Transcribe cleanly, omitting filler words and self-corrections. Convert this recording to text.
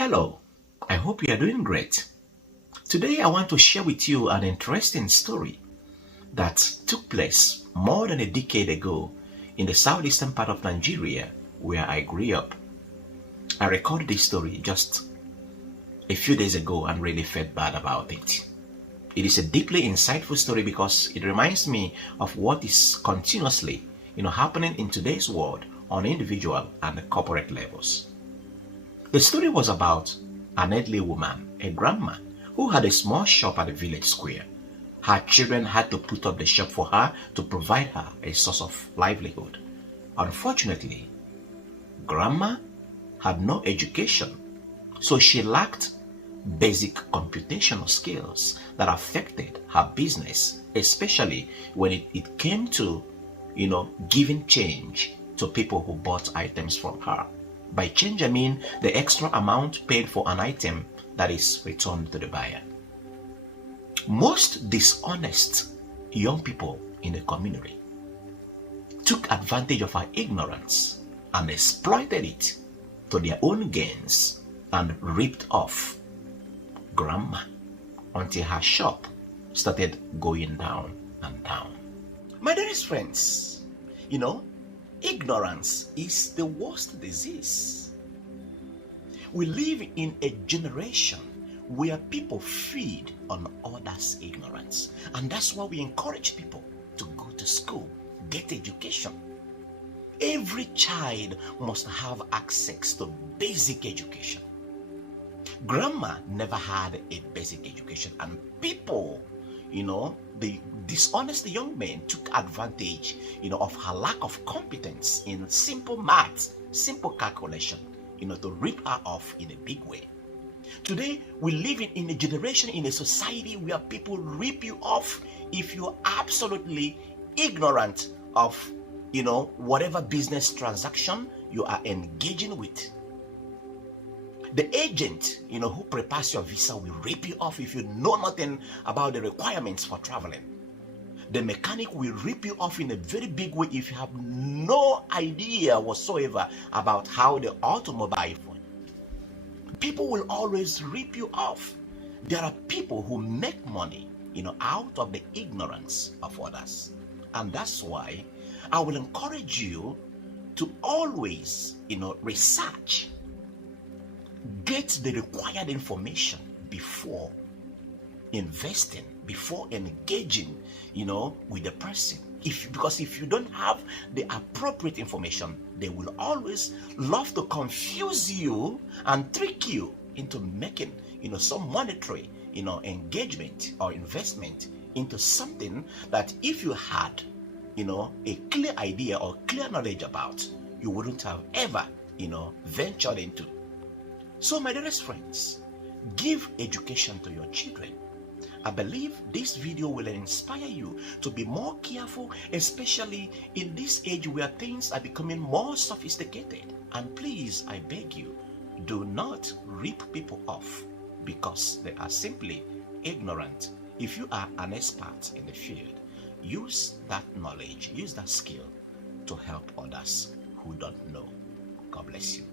Hello, I hope you are doing great. Today I want to share with you an interesting story that took place more than a decade ago in the southeastern part of Nigeria where I grew up. I recorded this story just a few days ago and really felt bad about it. It is a deeply insightful story because it reminds me of what is continuously, happening in today's world on individual and corporate levels. The story was about an elderly woman, a grandma, who had a small shop at the village square. Her children had to put up the shop for her to provide her a source of livelihood. Unfortunately, grandma had no education, so she lacked basic computational skills that affected her business, especially when it came to, giving change to people who bought items from her. By change, I mean the extra amount paid for an item that is returned to the buyer. Most dishonest young people in the community took advantage of her ignorance and exploited it to their own gains and ripped off grandma until her shop started going down and down. My dearest friends, ignorance is the worst disease. We live in a generation where people feed on others' ignorance. And that's why we encourage people to go to school, get education. Every child must have access to basic education. Grandma never had a basic education, and people, the dishonest young men took advantage, of her lack of competence in simple maths, simple calculation, to rip her off in a big way. Today, we live in a generation, in a society where people rip you off if you're absolutely ignorant of, whatever business transaction you are engaging with. The agent, who prepares your visa will rip you off if you know nothing about the requirements for traveling. The mechanic will rip you off in a very big way if you have no idea whatsoever about how the automobile works. People will always rip you off. There are people who make money, out of the ignorance of others. And that's why I will encourage you to always, research. Get the required information before investing, before engaging, with the person. Because if you don't have the appropriate information, they will always love to confuse you and trick you into making, some monetary, engagement or investment into something that if you had, a clear idea or clear knowledge about, you wouldn't have ever, ventured into. So, my dearest friends, give education to your children. I believe this video will inspire you to be more careful, especially in this age where things are becoming more sophisticated. And please, I beg you, do not rip people off because they are simply ignorant. If you are an expert in the field, use that knowledge, use that skill to help others who don't know. God bless you.